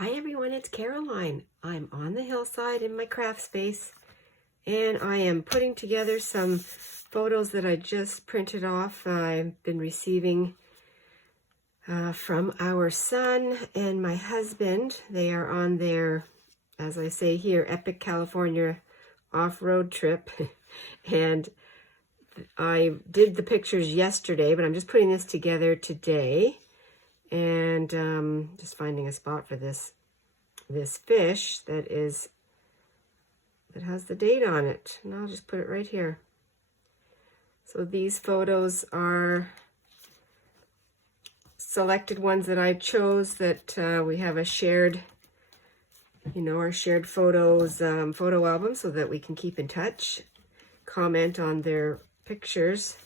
Hi everyone, it's Caroline. I'm on the hillside in my craft space and I am putting together some photos that I just printed off. I've been receiving from our son and my husband. They are on their, as I say here, epic California off-road trip. And I did the pictures yesterday, but I'm just putting this together today. And just finding a spot for this fish that has the date on it, and I'll just put it right here. So these photos are selected ones that I chose that we have a shared, our shared photos photo album, so that we can keep in touch, comment on their pictures.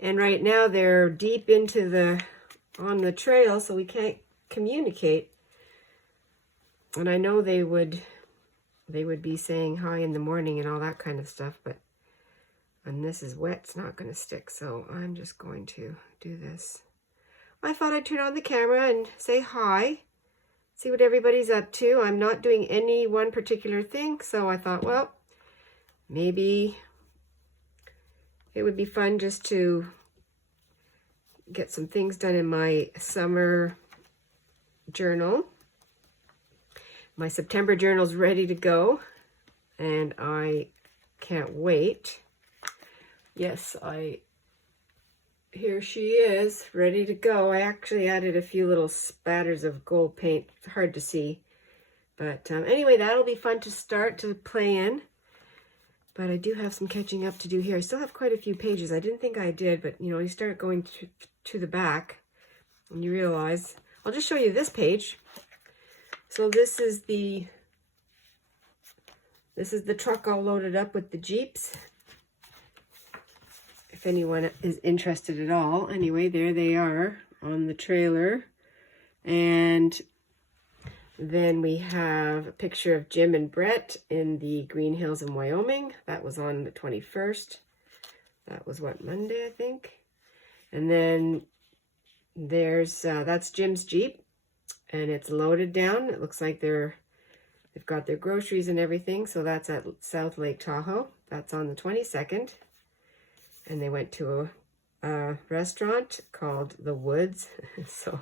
And right now they're deep into on the trail, so we can't communicate. And I know they would be saying hi in the morning and all that kind of stuff, but when this is wet, it's not going to stick. So I'm just going to do this. I thought I'd turn on the camera and say hi, see what everybody's up to. I'm not doing any one particular thing, so I thought, well, maybe it would be fun just to get some things done in my summer journal. My September journal's ready to go, and I can't wait. Yes, here she is, ready to go. I actually added a few little spatters of gold paint. It's hard to see. But anyway, that'll be fun to start to play in. But I do have some catching up to do here. I still have quite a few pages. I didn't think I did, but you start going to the back and you realize. I'll just show you this page. So this is the truck all loaded up with the Jeeps. If anyone is interested at all. Anyway, there they are on the trailer. And then we have a picture of Jim and Brett in the Green Hills in Wyoming. That was on the 21st. That was what, Monday, I think. And then there's that's Jim's Jeep, and it's loaded down. It looks like they've got their groceries and everything. So that's at South Lake Tahoe. That's on the 22nd. And they went to a restaurant called The Woods. So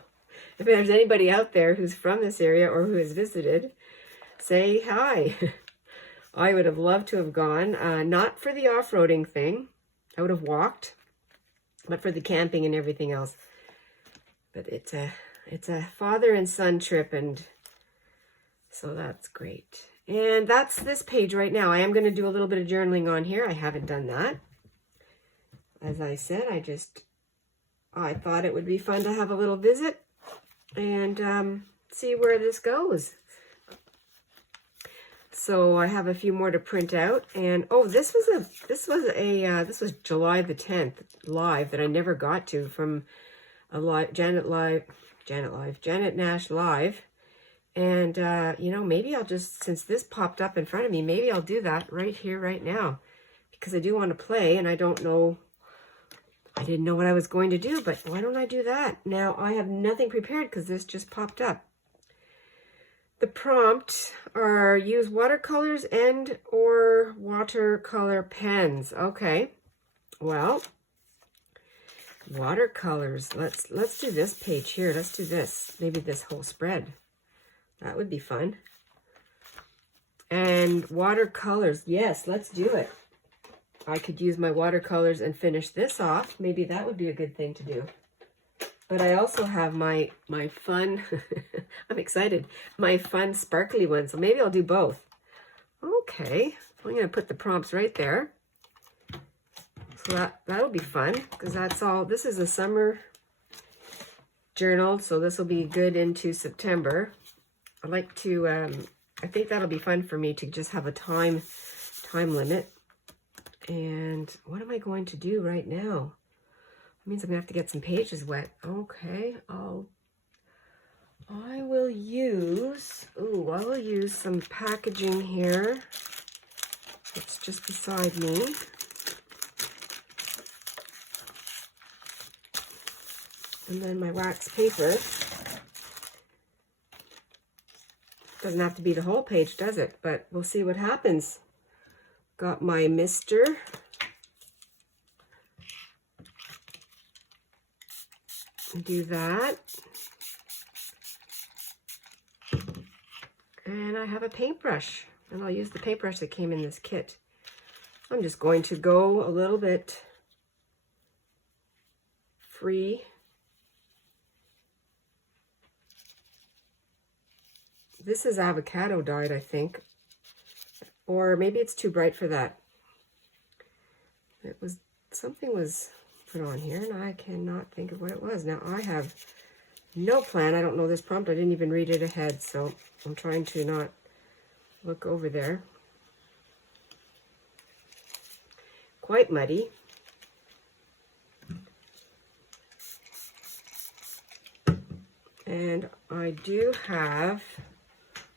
if there's anybody out there who's from this area or who has visited, say hi. I would have loved to have gone, not for the off-roading thing. I would have walked, but for the camping and everything else. But it's a father and son trip, and so that's great. And that's this page right now. I am going to do a little bit of journaling on here. I haven't done that. As I said, I thought it would be fun to have a little visit and see where this goes. So I have a few more to print out, and oh, this was July the 10th live that I never got to, from a Janet Nash live. And maybe I'll just, since this popped up in front of me, maybe I'll do that right here, right now, because I do want to play, and I didn't know what I was going to do, but why don't I do that? Now, I have nothing prepared because this just popped up. The prompt are use watercolors and or watercolor pens. Okay, well, watercolors. Let's do this page here. Let's do this. Maybe this whole spread. That would be fun. And watercolors. Yes, let's do it. I could use my watercolors and finish this off. Maybe that would be a good thing to do. But I also have my fun, I'm excited, my fun sparkly one. So maybe I'll do both. Okay, I'm going to put the prompts right there. So that'll be fun, because that's all. This is a summer journal, so this will be good into September. I like to, I think that'll be fun for me to just have a time limit. And what am I going to do right now? It means I'm gonna have to get some pages wet. Okay, I will use some packaging here. It's just beside me. And then my wax paper. Doesn't have to be the whole page, does it? But we'll see what happens. Got my mister. Do that. And I have a paintbrush, and I'll use the paintbrush that came in this kit. I'm just going to go a little bit free. This is avocado dyed, I think. Or maybe it's too bright for that. Something was put on here, and I cannot think of what it was. Now, I have no plan. I don't know this prompt. I didn't even read it ahead, so I'm trying to not look over there. Quite muddy. And I do have,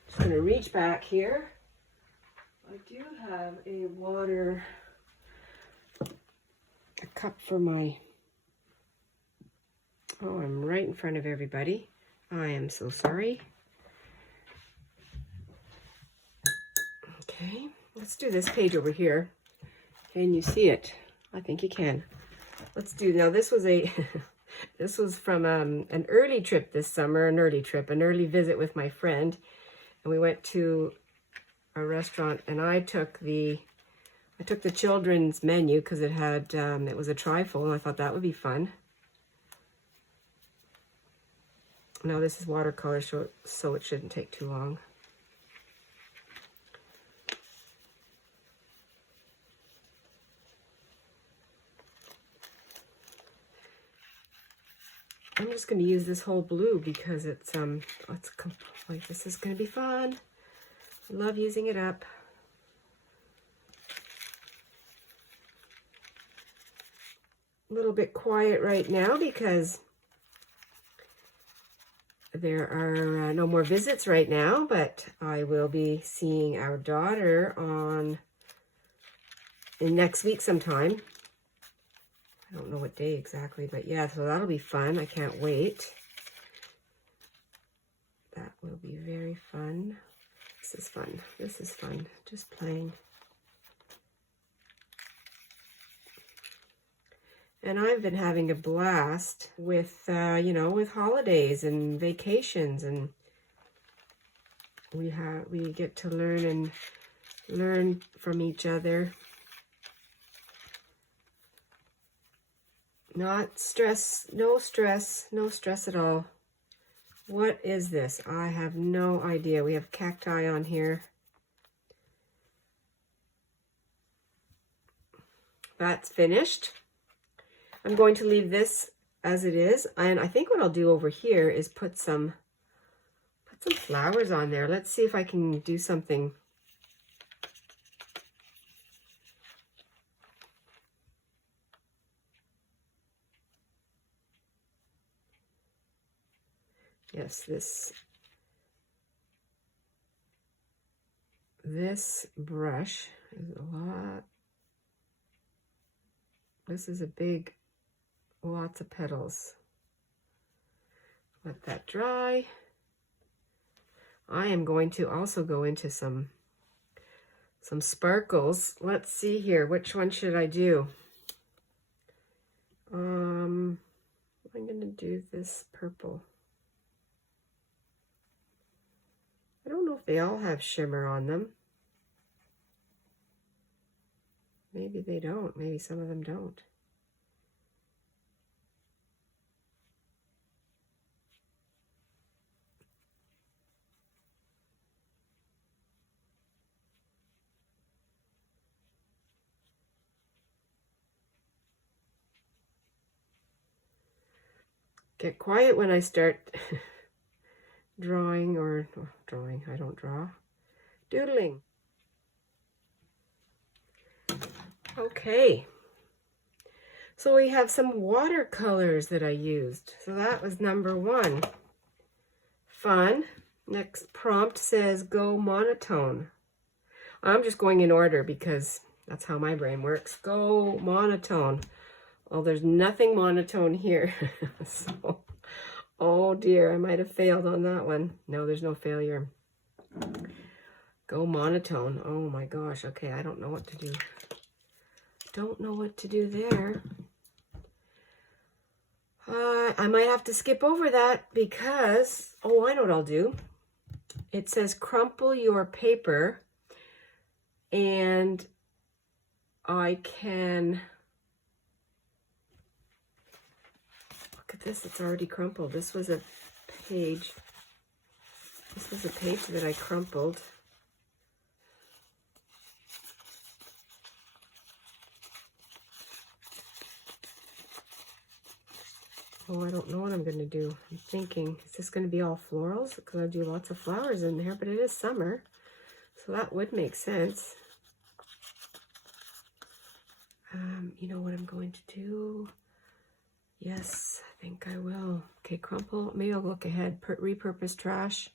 just going to reach back here. I do have a cup for my, oh, I'm right in front of everybody. I am so sorry. Okay, let's do this page over here. Can you see it? I think you can. Let's do, now this was this was from an early trip this summer, an early visit with my friend. And we went to a restaurant, and I took the children's menu because it had, it was a trifold, and I thought that would be fun. Now this is watercolor, so it shouldn't take too long. I'm just going to use this whole blue because it's like, this is going to be fun. I love using it up. A little bit quiet right now because there are no more visits right now, but I will be seeing our daughter in next week sometime. I don't know what day exactly, but yeah, so that'll be fun. I can't wait. That will be very fun. This is fun. This is fun. Just playing. And I've been having a blast with, you know, with holidays and vacations, and we get to learn from each other. Not stress, no stress at all. What is this? I have no idea. We have cacti on here. That's finished. I'm going to leave this as it is, and I think what I'll do over here is put some flowers on there. Let's see if I can do something. Yes, this brush is a lot. This is a big, lots of petals. Let that dry. I am going to also go into some sparkles. Let's see here. Which one should I do? I'm going to do this purple. I don't know if they all have shimmer on them. Maybe they don't. Maybe some of them don't. Get quiet when I start drawing, I don't draw. Doodling. Okay. So we have some watercolors that I used. So that was number 1. Fun. Next prompt says go monotone. I'm just going in order because that's how my brain works. Go monotone. Well, there's nothing monotone here. So, oh dear, I might have failed on that one. No, there's no failure. Go monotone. Oh my gosh. Okay, I don't know what to do. Don't know what to do there. I might have to skip over that because, oh, I know what I'll do. It says crumple your paper, and I can, look at this, it's already crumpled. This was a page that I crumpled. Oh, I don't know what I'm going to do. I'm thinking, is this going to be all florals? Because I do lots of flowers in there, but it is summer. So that would make sense. You know what I'm going to do? Yes, I think I will. Okay, crumple. Maybe I'll look ahead. Repurpose trash.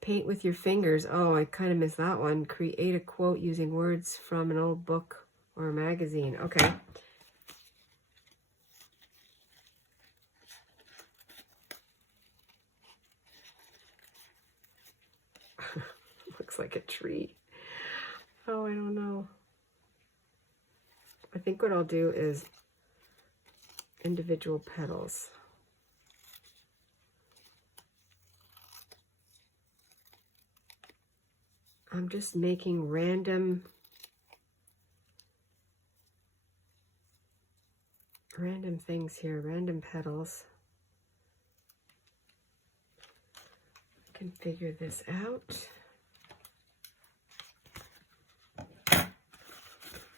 Paint with your fingers. Oh, I kind of missed that one. Create a quote using words from an old book or a magazine. Okay. Looks like a tree. Oh, I don't know. I think what I'll do is individual petals. I'm just making random things here, random petals. I can figure this out.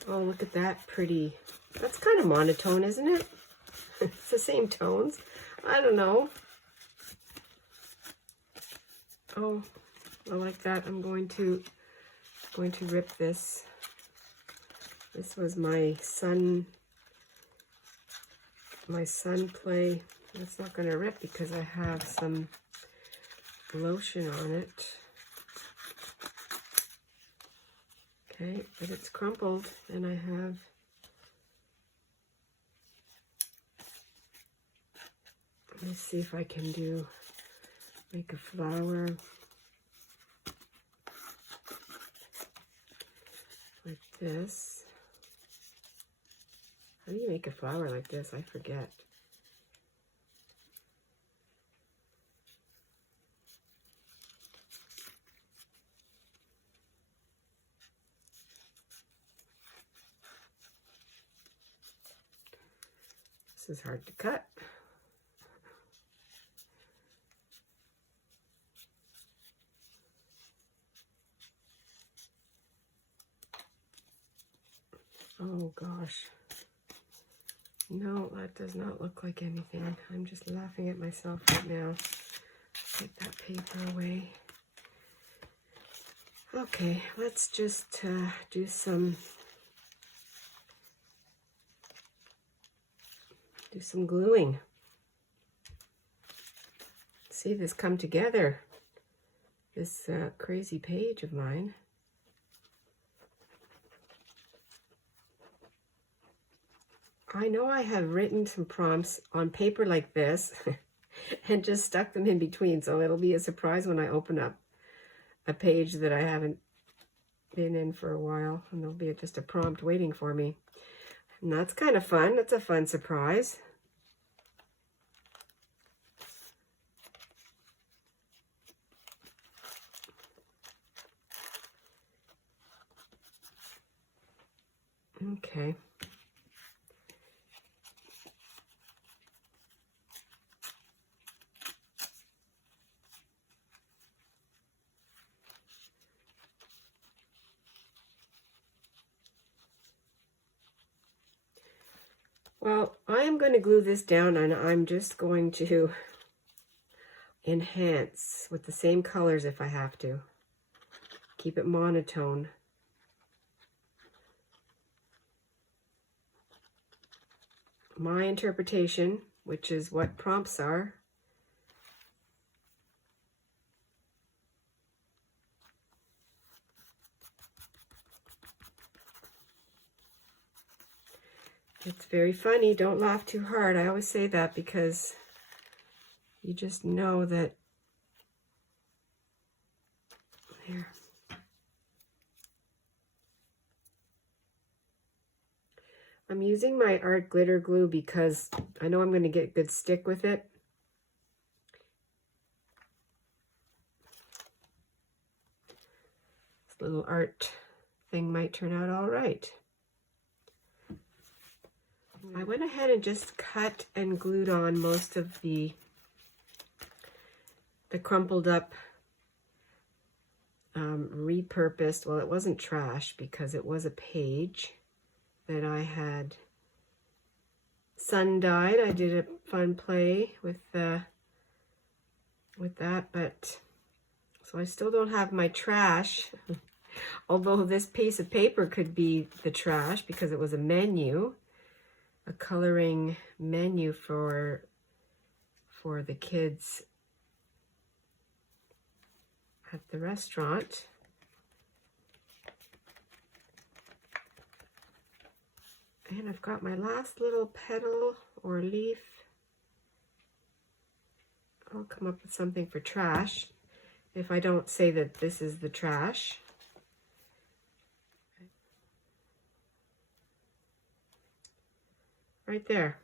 Oh, look at that pretty. That's kind of monotone, isn't it? It's the same tones. I don't know. Oh, I like that. I'm going to rip this. This was my sun play. It's not going to rip because I have some lotion on it. Okay, but it's crumpled, and I have let me see if I can make a flower like this. How do you make a flower like this? I forget. This is hard to cut. Oh gosh. No, that does not look like anything. I'm just laughing at myself right now. Get that paper away. Okay, let's just do some gluing. See this come together. This crazy page of mine. I know I have written some prompts on paper like this and just stuck them in between, so it'll be a surprise when I open up a page that I haven't been in for a while, and there'll be just a prompt waiting for me. And that's kind of fun. That's a fun surprise. Okay. Well, I am going to glue this down, and I'm just going to enhance with the same colors if I have to. Keep it monotone. My interpretation, which is what prompts are. It's very funny. Don't laugh too hard. I always say that because you just know that Here. I'm using my art glitter glue because I know I'm going to get good stick with it. This little art thing might turn out all right. I went ahead and just cut and glued on most of the crumpled up, repurposed, well, it wasn't trash because it was a page that I had sun dyed. I did a fun play with that, but so I still don't have my trash. Although this piece of paper could be the trash because it was a menu, a coloring menu for the kids at the restaurant. And I've got my last little petal or leaf. I'll come up with something for trash if I don't say that this is the trash. Right there.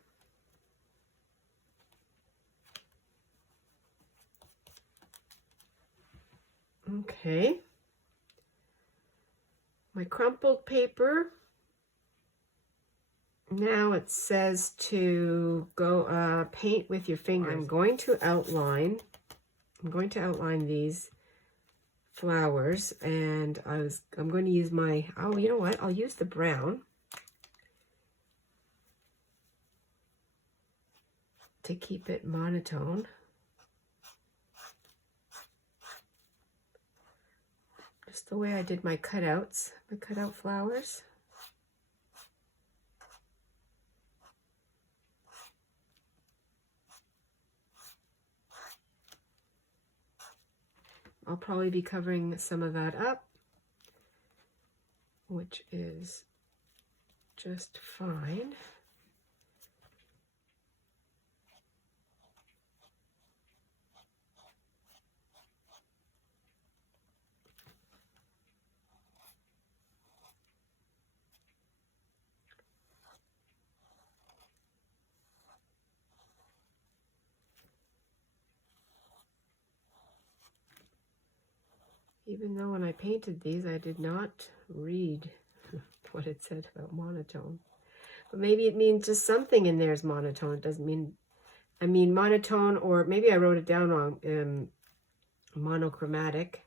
Okay. My crumpled paper. Now it says to go paint with your fingers. I'm going to outline these flowers, and I'm going to use my, oh, you know what? I'll use the brown to keep it monotone. Just the way I did my cutouts, my cutout flowers. I'll probably be covering some of that up, which is just fine. Even though when I painted these, I did not read what it said about monotone. But maybe it means just something in there is monotone. It doesn't mean, I mean monotone, or maybe I wrote it down wrong, monochromatic.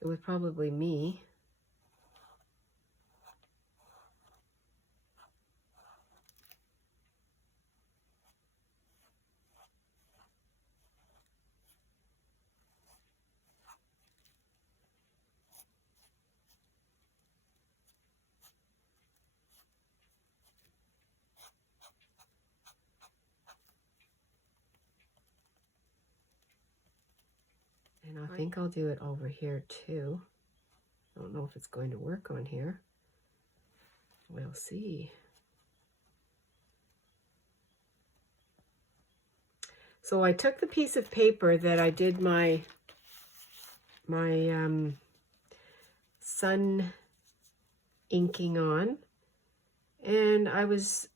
It was probably me. And I think I'll do it over here too. I don't know if it's going to work on here. We'll see. So I took the piece of paper that I did my sun inking on, and I was,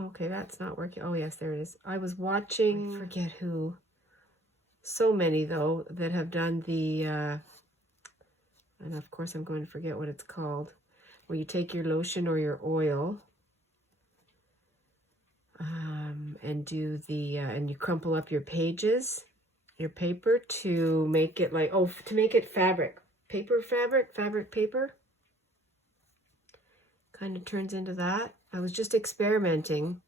okay, that's not working. Oh yes, there it is. I was watching, I forget who, so many though, that have done the, and of course I'm going to forget what it's called, where you take your lotion or your oil, and do the, and you crumple up your pages, your paper to make it like, oh, to make it fabric. Fabric paper. Kind of turns into that. I was just experimenting.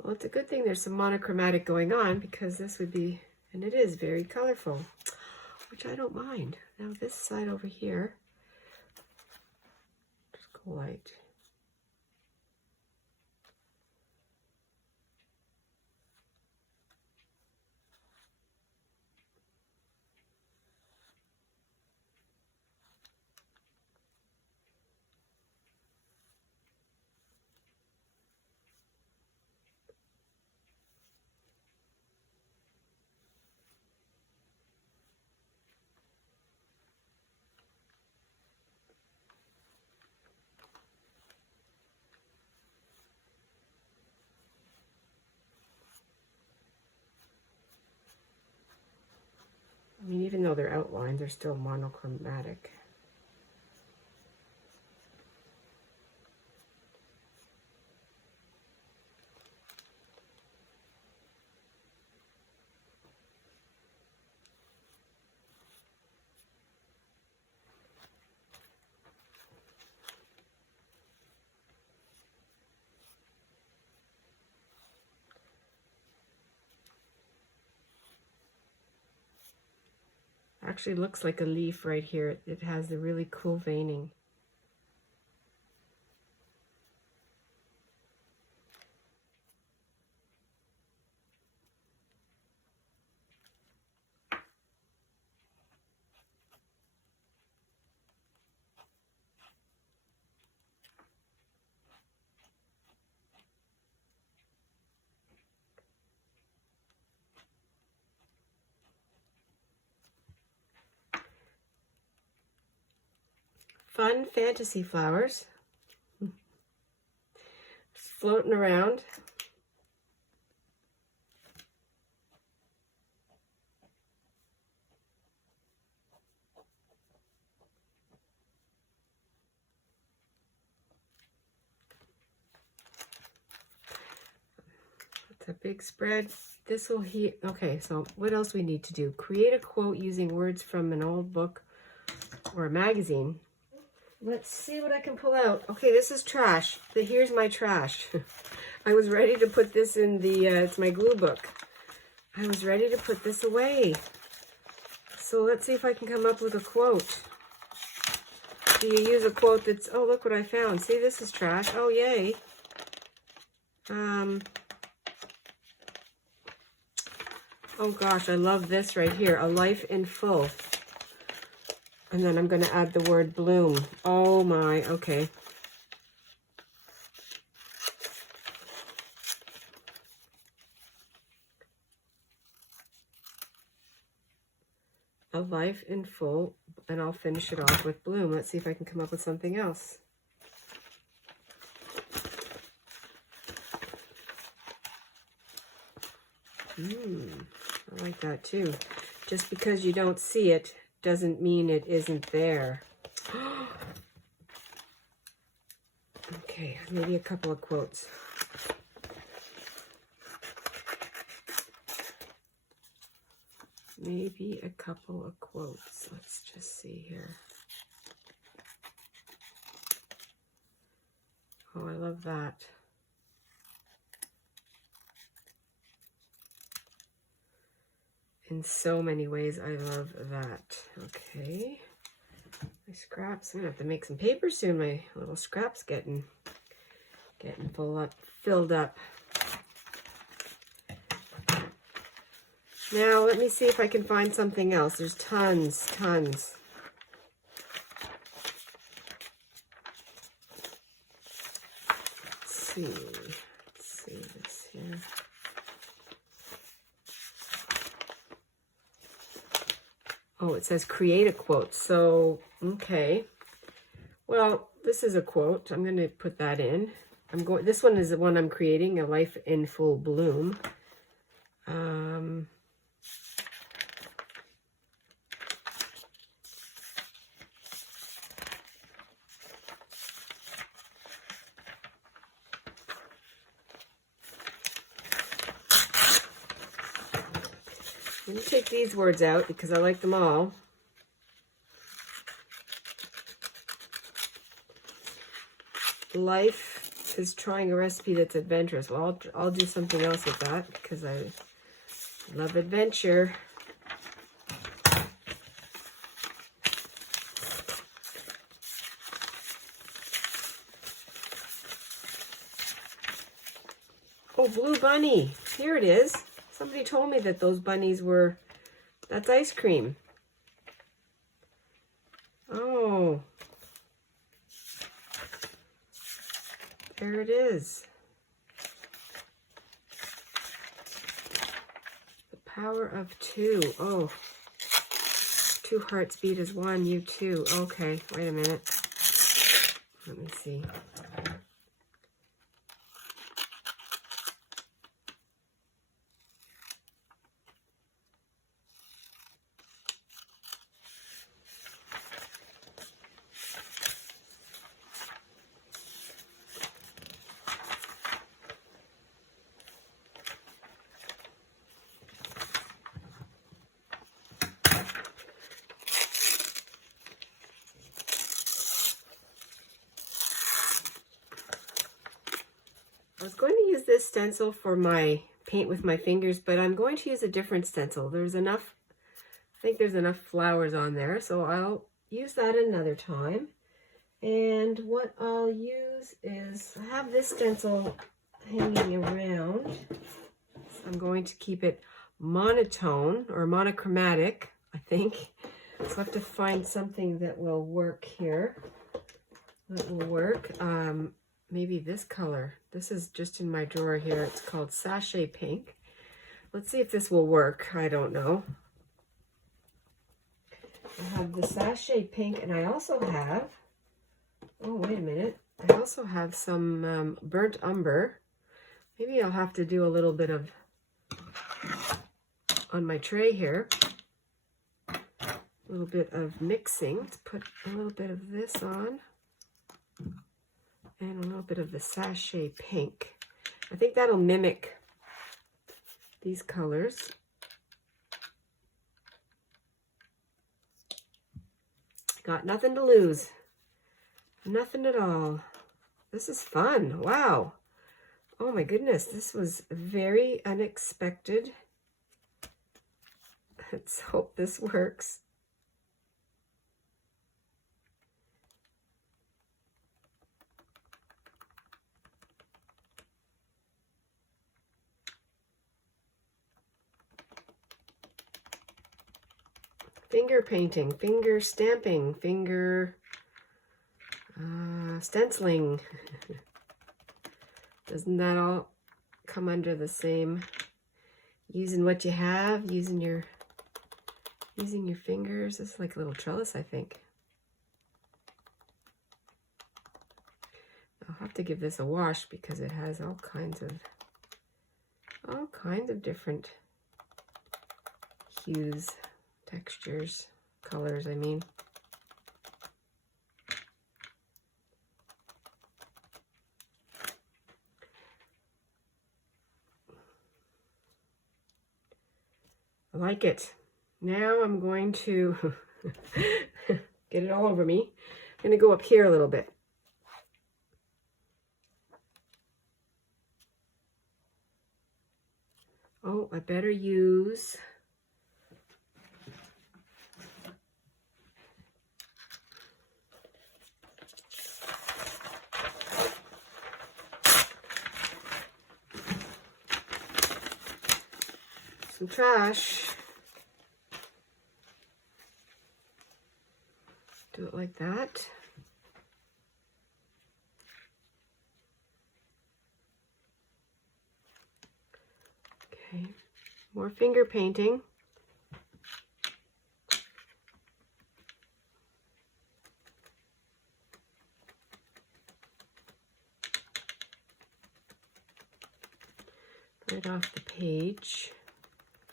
Well, it's a good thing there's some monochromatic going on, because this would be, and it is very colorful, which I don't mind. Now this side over here, just go light. I mean, even though they're outlined, they're still monochromatic. Actually looks like a leaf right here. It has the really cool veining. Fun fantasy flowers floating around. It's a big spread. This will heat. Okay, so what else we need to do? Create a quote using words from an old book or a magazine. Let's see what I can pull out. Okay, this is trash. Here's my trash. I was ready to put this in the, it's my glue book. I was ready to put this away. So let's see if I can come up with a quote. Do you use a quote that's, oh, look what I found. See, this is trash. Oh, yay. Oh gosh, I love this right here. A life in full. And then I'm going to add the word bloom. Oh my, okay. A life in full, and I'll finish it off with bloom. Let's see if I can come up with something else. I like that too. Just because you don't see it doesn't mean it isn't there. Okay, maybe a couple of quotes. Maybe a couple of quotes. Let's just see here. Oh, I love that. In so many ways, I love that. Okay. My scraps. I'm gonna have to make some paper soon. My little scraps getting filled up. Now, let me see if I can find something else. There's tons. Let's see this here. Oh, it says create a quote. So, okay. Well, this is a quote. I'm going to put that in. This one is the one I'm creating, a life in full bloom. Let me take these words out because I like them all. Life is trying a recipe that's adventurous. Well, I'll do something else with that because I love adventure. Oh, blue bunny. Here it is. Somebody told me that those bunnies were, that's ice cream. Oh. There it is. The power of two. Oh. Two hearts beat as one, you two. Okay, wait a minute. Let me see. I was going to use this stencil for my paint with my fingers, but I'm going to use a different stencil. There's enough, I think there's enough flowers on there, so I'll use that another time. And what I'll use is, I have this stencil hanging around. So I'm going to keep it monotone or monochromatic, I think. So I have to find something that will work here. That will work. Maybe this color. This is just in my drawer here. It's called Sachet Pink. Let's see if this will work. I don't know. I have the Sachet Pink, and I also have, oh, wait a minute. I also have some burnt umber. Maybe I'll have to do a little bit of, on my tray here, a little bit of mixing. Let's put a little bit of this on. And a little bit of the Sachet Pink. I think that'll mimic these colors. Got nothing to lose. Nothing at all. This is fun. Wow. Oh my goodness. This was very unexpected. Let's hope this works. Finger painting, finger stamping, finger stenciling. Doesn't that all come under the same, using what you have, using your fingers? This is like a little trellis, I think. I'll have to give this a wash because it has all kinds of different hues. Textures, colors, I mean. I like it. Now I'm going to get it all over me. I'm going to go up here a little bit. Oh, I better use some trash. Do it like that. Okay, more finger painting. Right off the page.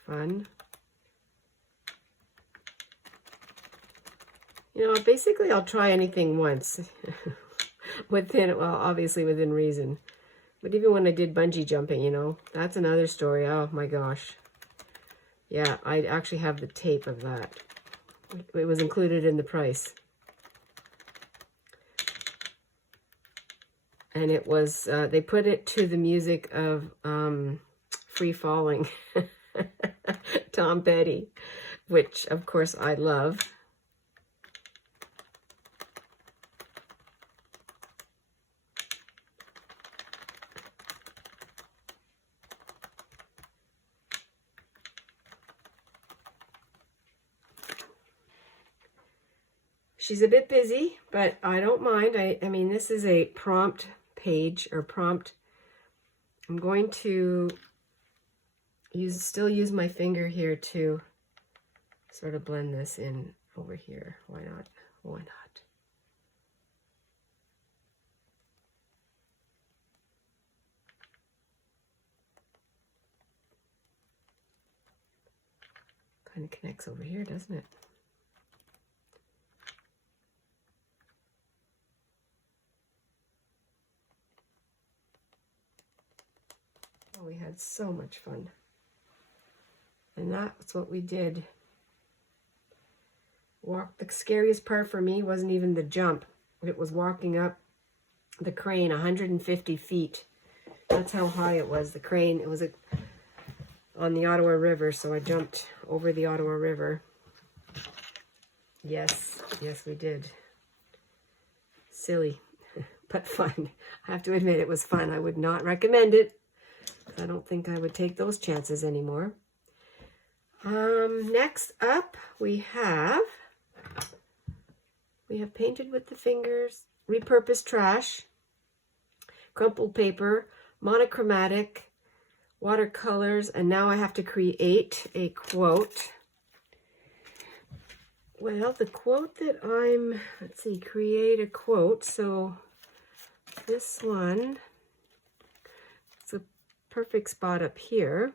Fun. You know, basically I'll try anything once. Within, well, obviously within reason. But even when I did bungee jumping, you know, that's another story. Oh my gosh. Yeah, I actually have the tape of that. It was included in the price. And it was, they put it to the music of Free Falling, Tom Petty, which of course I love. She's a bit busy, but I don't mind. I mean, this is a prompt page or prompt. I'm going to still use my finger here to sort of blend this in over here. Why not? Why not? Kind of connects over here, doesn't it? Oh, we had so much fun. And that's what we did. The scariest part for me wasn't even the jump. It was walking up the crane 150 feet That's how high it was, the crane. It was on the Ottawa River, so I jumped over the Ottawa River. Yes, yes we did. Silly, but fun. I have to admit it was fun. I would not recommend it. I don't think I would take those chances anymore. Next up we have painted with the fingers, repurposed trash, crumpled paper, monochromatic, watercolors, and now I have to create a quote. Well, the quote that let's see, create a quote. So this one, it's a perfect spot up here.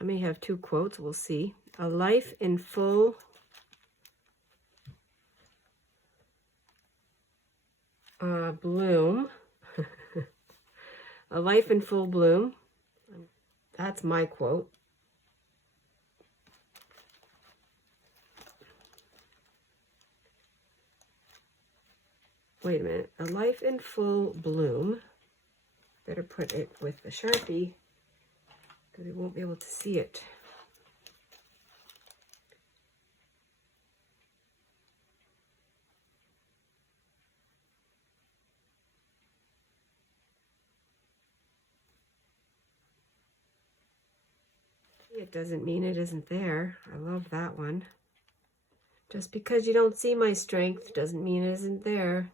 I may have two quotes, we'll see. A life in full bloom. A life in full bloom. That's my quote. Wait a minute. A life in full bloom. Better put it with the Sharpie because we won't be able to see it. It doesn't mean it isn't there. I love that one. Just because you don't see my strength doesn't mean it isn't there.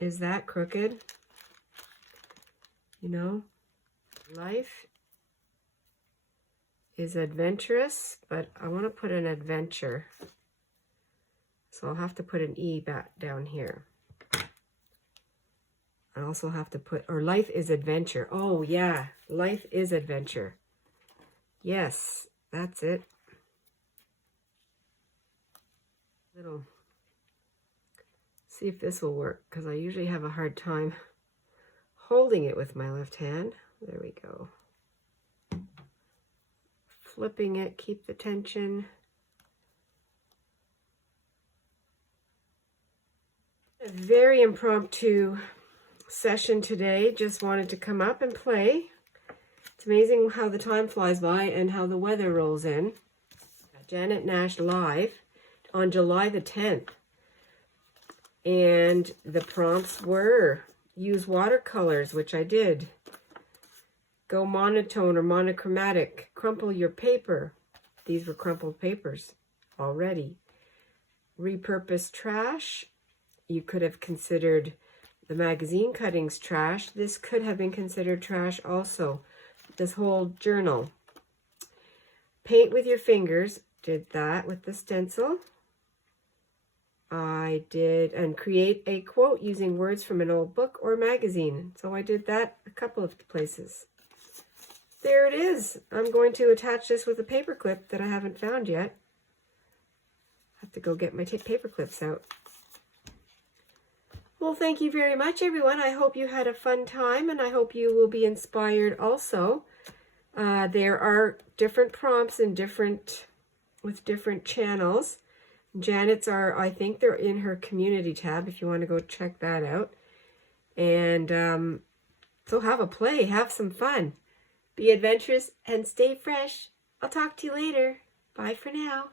Is that crooked? You know, life is adventurous, but I want to put an adventure. So I'll have to put an E back down here. I also have to put, or life is adventure. Oh yeah, life is adventure. Yes, that's it. See if this will work, because I usually have a hard time holding it with my left hand. There we go. Flipping it, keep the tension. A very impromptu session today. Just wanted to come up and play. It's amazing how the time flies by and how the weather rolls in. Janet Nash live on July the 10th. And the prompts were use watercolors, which I did. Go monotone or monochromatic. Crumple your paper. These were crumpled papers already. Repurpose trash. You could have considered the magazine cuttings trash. This could have been considered trash also. This whole journal. Paint with your fingers. Did that with the stencil. I did, and create a quote using words from an old book or magazine. So I did that a couple of places. There it is. I'm going to attach this with a paper clip that I haven't found yet. I have to go get my paper clips out. Well, thank you very much, everyone. I hope you had a fun time, and I hope you will be inspired also. There are different prompts and with different channels. Janet's are, I think they're in her community tab if you want to go check that out. And so have a play, have some fun. Be adventurous and stay fresh. I'll talk to you later. Bye for now.